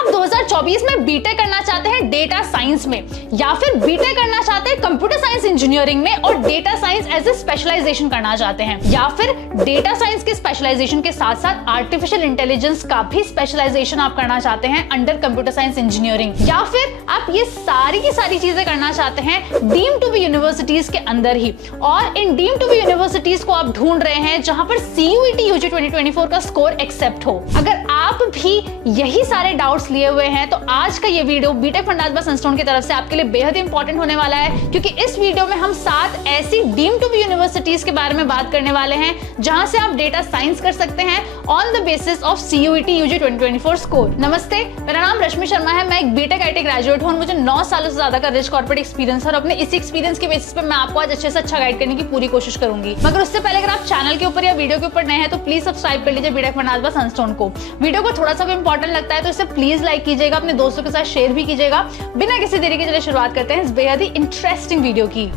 आप 2024 में बीटेक करना चाहते हैं डेटा साइंस में, या फिर बीटेक करना चाहते हैं कंप्यूटर साइंस इंजीनियरिंग में और data science as a specialization करना चाहते हैं, या फिर डेटा साइंस के स्पेशलाइजेशन के साथ साथ आर्टिफिशियल इंटेलिजेंस का भी स्पेशलाइजेशन आप करना चाहते हैं अंडर कंप्यूटर साइंस इंजीनियरिंग, या फिर आप ये सारी की सारी चीजें करना चाहते हैं डीम टू बी यूनिवर्सिटीज के अंदर ही, और इन डीम टू बी यूनिवर्सिटीज को आप ढूंढ रहे हैं जहां पर CUET UG 2024 का स्कोर एक्सेप्ट हो। अगर आप भी यही सारे डाउट्स लिए हुए हैं तो आज का ये वीडियो बीटेक फंडाजबा सनस्टोन की तरफ से आपके लिए बेहद इंपॉर्टेंट होने वाला है, क्योंकि इस वीडियो में हम 7 ऐसी डीम टू बी यूनिवर्सिटीज के बारे में बात करने वाले हैं जहां से आप डेटा साइंस कर सकते हैं on the basis of CUET UG 2024 score. नमस्ते, मेरा नाम रश्मि शर्मा है। मैं एक बीटेक IT ग्रेजुएट हूं। मुझे 9 सालों से ज्यादा का रिच कॉर्पोरेट एक्सपीरियंस है और अपने इसी एक्सपीरियंस के बेसिस पे मैं आपको आज अच्छे से अच्छा गाइड करने की पूरी कोशिश करूंगी। मगर उससे पहले अगर आप चैनल के ऊपर या वीडियो के ऊपर नए हैं तो प्लीज सब्सक्राइब कर लीजिए बीटेक फंडाजबा सनस्टोन को। वीडियो को थोड़ा सा भी इंपॉर्टेंट लगता है तो इसे प्लीज लाइक कीजिएगा, अपने दोस्तों के साथ शेयर भी कीजिएगा। बिना किसी देरी के चलिए शुरुआत करते हैं इस बेहद ही इंटरेस्टिंग वीडियो की।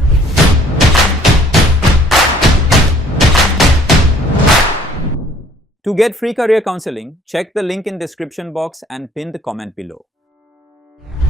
To get free career counseling, check the link in description box and pin the comment below.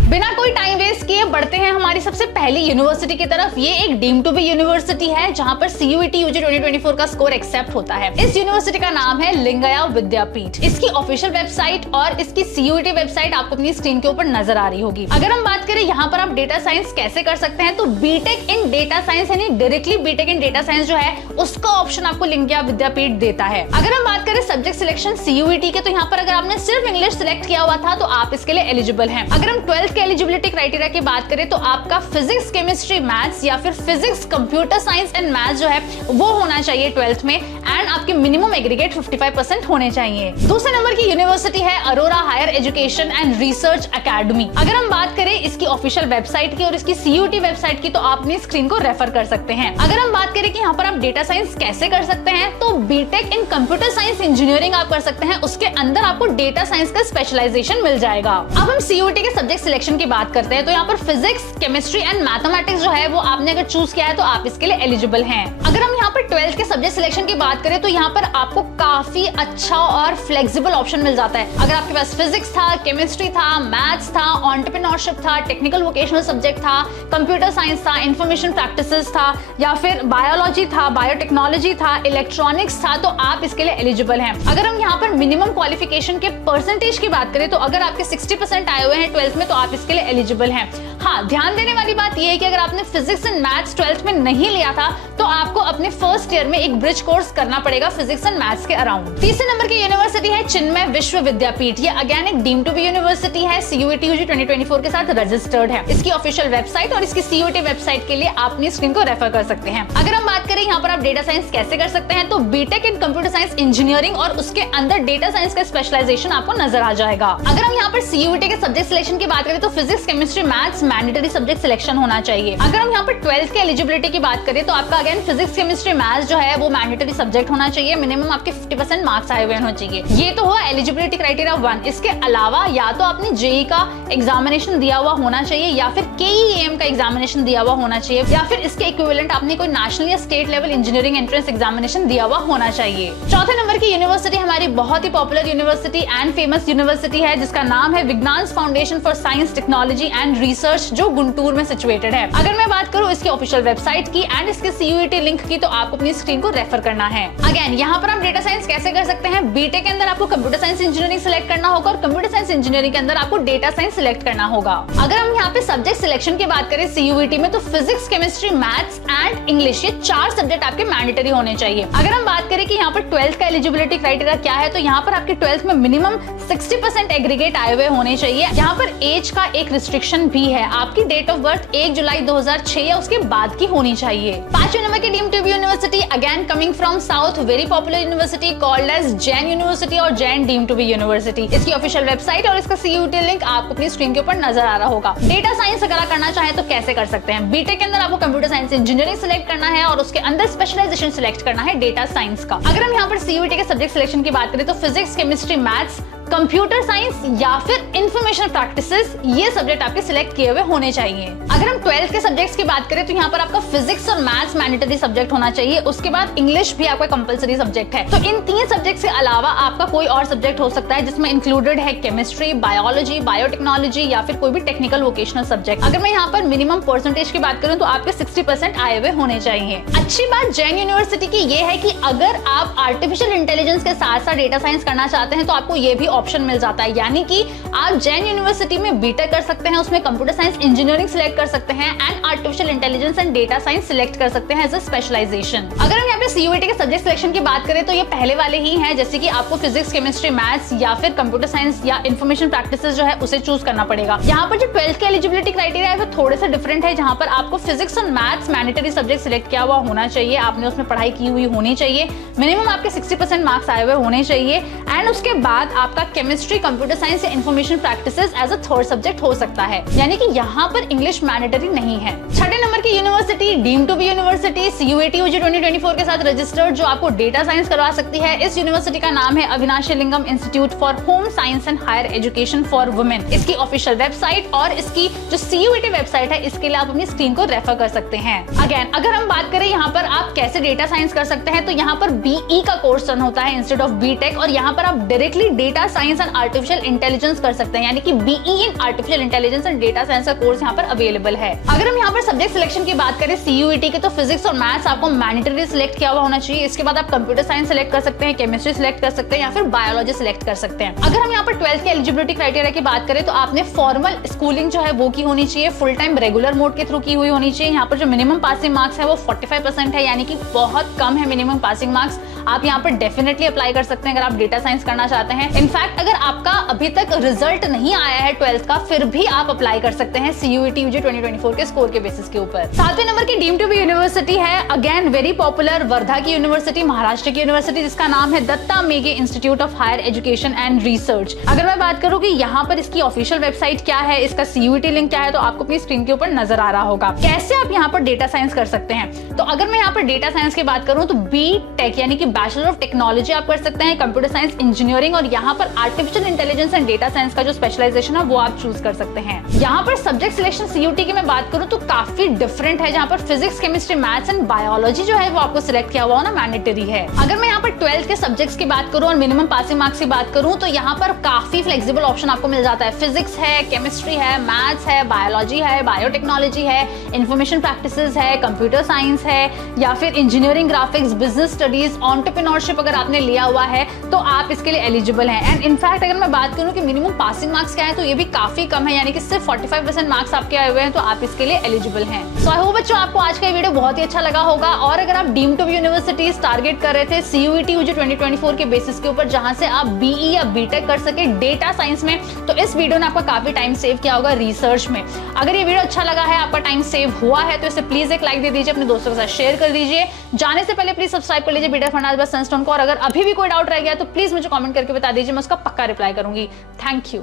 बिना कोई टाइम वेस्ट किए बढ़ते हैं हमारी सबसे पहली यूनिवर्सिटी की तरफ। ये एक डीम टू बी यूनिवर्सिटी है जहां पर CUET UG 2024 का स्कोर एक्सेप्ट होता है। इस यूनिवर्सिटी का नाम है लिंगया विद्यापीठ। इसकी ऑफिशियल वेबसाइट और इसकी CUET वेबसाइट आपको अपनी स्क्रीन के ऊपर नजर आ रही होगी। अगर हम बात करें यहाँ पर आप डेटा साइंस कैसे कर सकते हैं तो बीटेक इन डेटा साइंस यानी डायरेक्टली बीटेक इन डेटा साइंस जो है उसका ऑप्शन आपको लिंगया विद्यापीठ देता है। अगर हम बात करें सब्जेक्ट सिलेक्शन CUET के तो यहाँ पर अगर आपने सिर्फ इंग्लिश सिलेक्ट किया हुआ था तो आप इसके लिए एलिजिबल हैं। अगर हम 12th के एलिजिबिलिटी क्राइटेरिया की बात करें तो आपका फिजिक्स केमिस्ट्री मैथ्स या फिर physics computer science and maths जो है वो होना चाहिए 12th में, एंड आपके मिनिमम एग्रीगेट 55% होने चाहिए। दूसरे नंबर की यूनिवर्सिटी है Aurora higher education and research academy. अगर हम बात करें इसकी ऑफिशियल वेबसाइट की और इसकी CUET वेबसाइट की तो आप अपनी स्क्रीन को रेफर कर सकते हैं। अगर हम बात करें कि यहाँ पर आप डेटा साइंस कैसे कर सकते हैं तो BTech in computer science engineering आप कर सकते हैं, उसके अंदर आपको डेटा साइंस का स्पेशलाइजेशन मिल जाएगा। अब हम CUET के सब्जेक्ट सिलेक्शन की बात करते हैं तो यहाँ पर फिजिक्स केमिस्ट्री एंड मैथमेटिक्स जो है वो आपने अगर चूज किया है तो आप इसके लिए एलिजिबल हैं। अगर हम यहाँ पर 12th के सब्जेक्ट सिलेक्शन की बात करें तो यहाँ पर आपको काफी अच्छा और फ्लेक्सिबल ऑप्शन मिल जाता है। अगर आपके पास फिजिक्स था, केमिस्ट्री था, मैथ्स था, एंटरप्रेन्योरशिप था, टेक्निकल वोकेशनल सब्जेक्ट था, कंप्यूटर साइंस था, इंफॉर्मेशन प्रैक्टिसेस था, या फिर बायोलॉजी था, बायोटेक्नोलॉजी था, इलेक्ट्रॉनिक्स था तो आप इसके लिए एलिजिबल हैं। अगर हम यहाँ पर मिनिमम क्वालिफिकेशन के परसेंटेज की बात करें तो अगर आपके 60% आए हुए हैं 12th में तो आप इसके लिए एलिजिबल हैं। हाँ, ध्यान देने वाली बात यह है कि अगर आपने फिजिक्स एंड मैथ्स 12th में नहीं लिया था तो आपको अपने फर्स्ट ईयर में एक ब्रिज कोर्स करना पड़ेगा फिजिक्स एंड मैथ्स के अराउंड। तीसरे नंबर की यूनिवर्सिटी है चिन्मय विश्व विद्यापीठ। ये अगेन एक डीम टू बी यूनिवर्सिटी है, CUET UG 2024 के साथ रजिस्टर्ड है। इसकी ऑफिशियल वेबसाइट और इसकी CUET वेबसाइट के लिए आप अपनी स्क्रीन को रेफर कर सकते हैं। अगर हम बात करें यहाँ पर आप डेटा साइंस कैसे कर सकते हैं तो BTech in computer science engineering और उसके अंदर डेटा साइंस का स्पेशलाइजेशन आपको नजर आ जाएगा। अगर हम यहाँ पर CUET के सब्जेक्ट सिलेक्शन की बात करें तो physics chemistry maths mandatory subject selection होना चाहिए। अगर हम यहाँ पर 12th के एलिजिबिलिटी की बात करें तो आपका अगेन फिजिक्स केमिस्ट्री मैथ्स जो है वो मैंडेटरी सब्जेक्ट होना चाहिए, मिनिमम आपके 50% मार्क्स आए हुए होने चाहिए। ये तो हुआ एलिजिबिलिटी क्राइटेरिया 1। इसके अलावा या तो आपने JEE का एग्जामिनेशन दिया हुआ होना चाहिए या फिर KEAM का एग्जामिनेशन दिया हुआ होना चाहिए या फिर इसके इक्विवेलेंट आपने कोई नेशनल या state level engineering entrance examination दिया हुआ होना चाहिए। चौथे नंबर की यूनिवर्सिटी हमारी बहुत ही popular university and famous university है जिसका नाम है Vignan foundation for science technology and research जो गुंटूर में सिचुएटेड है। अगर मैं बात करूं इसकी ऑफिशियल वेबसाइट की एंड इसके CUET लिंक की तो आपको अपनी स्क्रीन को रेफर करना है। अगेन यहाँ पर आप डेटा साइंस कैसे कर सकते हैं, बीटेक के अंदर आपको कंप्यूटर साइंस इंजीनियरिंग सिलेक्ट करना होगा और कंप्यूटर साइंस इंजीनियरिंग के अंदर आपको डेटा साइंस सिलेक्ट करना होगा। अगर हम यहाँ पे सब्जेक्ट सिलेक्शन की बात करें CUET में तो physics chemistry maths and English ये 4 सब्जेक्ट आपके मैंडेटरी होने चाहिए। अगर हम बात करें कि यहाँ पर 12th का एलिजिबिलिटी क्राइटेरिया क्या है तो यहाँ पर आपके 12th में मिनिमम 60% एग्रीगेट आए हुए होने चाहिए। यहाँ पर एज का एक रिस्ट्रिक्शन भी है, आपकी डेट ऑफ बर्थ 1 जुलाई 2006 या उसके बाद की होनी चाहिए। 5वें नंबर की deem to be university again coming from south, very popular university called as Jain university और Jain deem to be university. इसकी ऑफिशियल वेबसाइट और इसका CUET लिंक आपको अपनी स्क्रीन के ऊपर नजर आ रहा होगा। डेटा साइंस अगर आप करना चाहें तो कैसे कर सकते हैं, बीटेक के अंदर आपको कंप्यूटर साइंस इंजीनियरिंग सिलेक्ट करना है और उसके अंदर स्पेशलाइजेशन सिलेक्ट करना है डेटा साइंस का। अगर हम यहाँ पर CUET के सब्जेक्ट सिलेक्शन की बात करें तो physics chemistry maths computer science या फिर इंफॉर्मेशन प्रैक्टिसेस, ये सब्जेक्ट आपके सिलेक्ट किए हुए होने चाहिए। अगर हम 12th के सब्जेक्ट्स की बात करें तो यहाँ पर आपका फिजिक्स और मैथ्स मैंडेटरी सब्जेक्ट होना चाहिए। उसके बाद इंग्लिश भी आपका कंपलसरी सब्जेक्ट है। तो इन 3 सब्जेक्ट्स के अलावा आपका कोई और सब्जेक्ट हो सकता है जिसमें इंक्लूडेड है केमिस्ट्री, बायोलॉजी, बायोटेक्नोलॉजी या फिर कोई भी टेक्निकल वोकेशनल सब्जेक्ट। अगर मैं यहाँ पर मिनिमम परसेंटेज की बात करूँ तो आपके 60% आए हुए होने चाहिए। अच्छी बात जैन यूनिवर्सिटी की ये है कि अगर आप आर्टिफिशियल इंटेलिजेंस के साथ साथ डेटा साइंस करना चाहते हैं तो आपको ये भी ऑप्शन मिल जाता है, यानी कि आप जैन यूनिवर्सिटी में बीटेक कर सकते हैं, उसमें कंप्यूटर साइंस इंजीनियरिंग सिलेक्ट कर सकते हैं and artificial intelligence and data science select कर सकते हैं एज अ स्पेशलाइजेशन। अगर हम यहाँ पे सीयूईटी के सब्जेक्ट सिलेक्शन की बात करें तो ये पहले वाले ही हैं, जैसे कि आपको फिजिक्स, केमिस्ट्री, मैथ्स या फिर कंप्यूटर साइंस या इंफॉर्मेशन प्रैक्टिसेस जो है उसे चूज करना पड़ेगा। यहाँ पर जो 12th के एलिजिबिलिटी क्राइटेरिया है वो थोड़े से डिफरेंट है, जहां पर आपको फिजिक्स और मैथ्स मैंडेटरी सब्जेक्ट सिलेक्ट किया हुआ होना चाहिए, आपने उसमें पढ़ाई की हुई होनी चाहिए, मिनिमम आपके 60% मार्क्स आए हुए होने चाहिए एंड उसके बाद आपका केमिस्ट्री, कंप्यूटर साइंस या information practices as a third subject हो सकता है, यानी कि यहाँ पर इंग्लिश मैंडेटरी नहीं है। छठे नंबर की university deemed to be university CUET UG 2024 के साथ रजिस्टर्ड जो आपको डेटा साइंस करवा सकती है। इस यूनिवर्सिटी का नाम है Avinashilingam institute for home science and higher education for women. इसकी ऑफिशियल वेबसाइट और इसकी जो सीयूईटी वेबसाइट है इसके लिए आप अपनी स्क्रीन को रेफर कर सकते हैं। अगेन अगर हम बात करें यहाँ पर आप कैसे डेटा साइंस कर सकते हैं तो यहाँ पर बीई का कोर्स रन होता है इंस्टेड ऑफ बीटेक और यहाँ पर आप directly data science and artificial intelligence कर सकते हैं, यानी कि BE in artificial intelligence and data science का कोर्स यहाँ पर अवेलेबल है। अगर हम यहाँ पर सब्जेक्ट सिलेक्शन की बात करें सीयूईटी के तो फिजिक्स और मैथ्स आपको मैंडेटरी सिलेक्ट किया हुआ होना चाहिए। इसके बाद आप कंप्यूटर साइंस सिलेक्ट कर सकते हैं, केमिस्ट्री सिलेक्ट कर सकते हैं या फिर बायोलॉजी सिलेक्ट कर सकते हैं। अगर हम यहाँ पर 12th के एलिजिबिलिटी क्राइटेरिया की बात करें तो आपने फॉर्मल स्कूलिंग जो है वो की होनी चाहिए, फुल टाइम रेगुलर मोड के थ्रू की हुई होनी चाहिए। यहाँ पर जो मिनिमम पासिंग मार्क्स है वो 45% है, यानी कि बहुत कम है मिनिमम पासिंग मार्क्स। आप यहाँ पर डेफिनेटली अप्लाई कर सकते हैं अगर आप डेटा साइंस करना चाहते हैं। इनफैक्ट अगर आपका अभी तक रिजल्ट नहीं आया है 12th का, फिर भी आप अप्लाई कर सकते हैं सीयूईटी यूजी 2024 के स्कोर के बेसिस के ऊपर। 7वें नंबर की डीम्ड टू बी यूनिवर्सिटी है अगेन वेरी पॉपुलर वर्धा की यूनिवर्सिटी, महाराष्ट्र की यूनिवर्सिटी, जिसका नाम है Datta Meghe institute of higher education and research. अगर मैं बात करूँ कि यहाँ पर इसकी ऑफिशियल वेबसाइट क्या है, इसका सीयूईटी लिंक क्या है, तो आपको अपनी स्क्रीन के ऊपर नजर आ रहा होगा। कैसे आप यहाँ पर डेटा साइंस कर सकते हैं, तो अगर मैं यहाँ पर डेटा साइंस की बात करूँ तो बीटेक यानी कि बैचलर ऑफ टेक्नोलॉजी आप कर सकते हैं, कंप्यूटर साइंस इंजीनियरिंग और यहाँ पर artificial intelligence and data science का जो स्पेशलाइजेशन है वो आप चूज कर सकते हैं। यहाँ पर सब्जेक्ट सिलेक्शन सीयूटी की मैं बात करूँ तो काफी डिफरेंट है, जहाँ पर physics, chemistry, maths and biology जो है वो आपको सिलेक्ट किया हुआ ना मैंडेटरी है। अगर मैं यहाँ पर 12th के सब्जेक्ट्स की बात करूँ और मिनिमम पासिंग मार्क्स की बात करूँ तो यहाँ पर काफी फ्लेक्सिबल ऑप्शन आपको मिल जाता है। फिजिक्स है, केमिस्ट्री है, मैथ्स है, बायोलॉजी है, बायोटेक्नोलॉजी है, इंफॉर्मेशन प्रैक्टिसेस है, कंप्यूटर साइंस है या फिर engineering, graphics, business studies, entrepreneurship अगर आपने लिया हुआ है तो आप इसके लिए एलिजिबल हैं। एंड इनफैक्ट अगर मैं बात करूँ कि मिनिमम पासिंग मार्क्स क्या है तो ये भी काफी कम है, यानी कि सिर्फ 45% मार्क्स आपके आए हुए हैं, तो आप इसके लिए एलिजिबल हैं। सो आई होप बच्चों आपको आज का वीडियो बहुत ही अच्छा लगा होगा और अगर आप deemed to be universities target कर रहे थे सीयूईटी यूजी 2024 के बेसिस के ऊपर जहां से आप बीई या बीटेक कर सके डेटा साइंस में, तो इस वीडियो ने आपका काफी टाइम सेव किया होगा रिसर्च में। अगर ये वीडियो अच्छा लगा है, आपका टाइम सेव हुआ है, तो इसे प्लीज एक लाइक दे दीजिए, अपने दोस्तों के साथ शेयर कर दीजिए। जाने से पहले प्लीज सब्सक्राइब कर लीजिए बीटा फंडास बस सनस्टोन को, और अगर अभी भी कोई डाउट रह गया तो प्लीज मुझे कमेंट करके बता दीजिए, मैं उसका पक्का रिप्लाई करूंगी। Thank you.